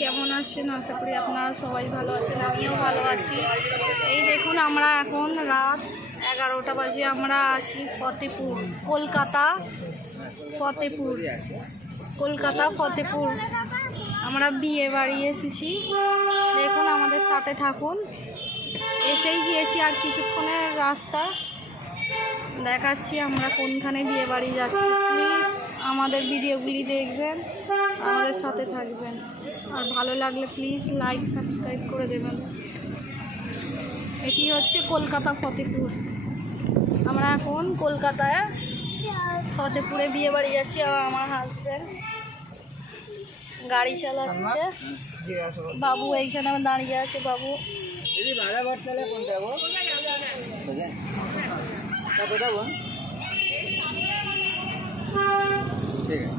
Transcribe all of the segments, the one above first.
কেমন আছেন? আশা করি আপনারা সবাই ভালো আছেন, আমিও ভালো আছি। এই দেখুন আমরা এখন রাত 11টা বাজে, আমরা আছি ফতেপুর, কলকাতা ফতেপুর। আমরা বিয়ে বাড়ি এসেছি, দেখুন আমাদের সাথে থাকুন। এসেই গিয়েছি, আর কিছুক্ষণের রাস্তা, দেখাচ্ছি আমরা কোনখানে বিয়ে বাড়ি যাচ্ছি। প্লিজ আমাদের ভিডিওগুলি দেখবেন, আমাদের সাথে থাকবেন, আর ভালো লাগলে প্লিজ লাইক সাবস্ক্রাইব করে দেবেন। এটি হচ্ছে কলকাতা ফতেপুর। আমরা এখন কলকাতায় ফতেপুরে বিয়ে বাড়ি যাচ্ছি, আর আমার হাজব্যান্ড গাড়ি চালাচ্ছে। বাবু এইখানে দাঁড়িয়ে আছে। বাবু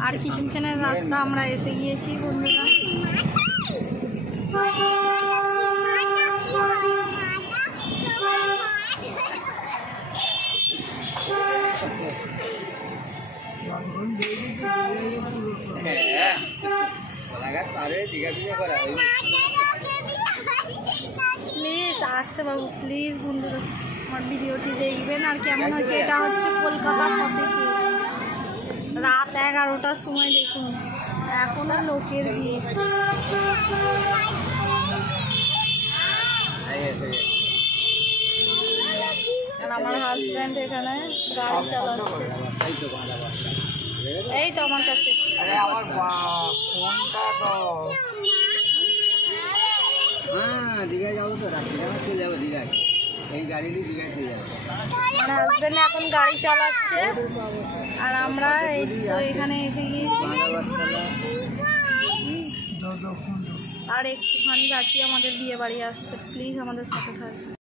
আর কিছুক্ষণের রাস্তা, আমরা এসে গিয়েছি বন্ধুরা। প্লিজ আসতে বাবু, প্লিজ বন্ধুরা আমার ভিডিওটি দেখবেন। আর কেমন হচ্ছে, এটা হচ্ছে কলকাতা ফতেপুর, রাত 11টার সময়। দেখুন এখনো লোকের ভিড়। আমার হাজব্যান্ড এখানে গাড়ি চালাচ্ছে। এই তো আমার কাছে, আমার ফোনটা তো দীঘায় যাবো তো, রাত্রি চলে যাবো দীঘায়, এই গাড়ি নিয়ে দীঘায় চলে যাবো। আমার হাজব্যান্ড এখন গাড়ি চালাচ্ছে, আর আমরা এই তো এখানে এসে গিয়েছি। আর একটুখানি বাকি আমাদের বিয়ে বাড়ি আসতে, প্লিজ আমাদের সাথে থাকবে।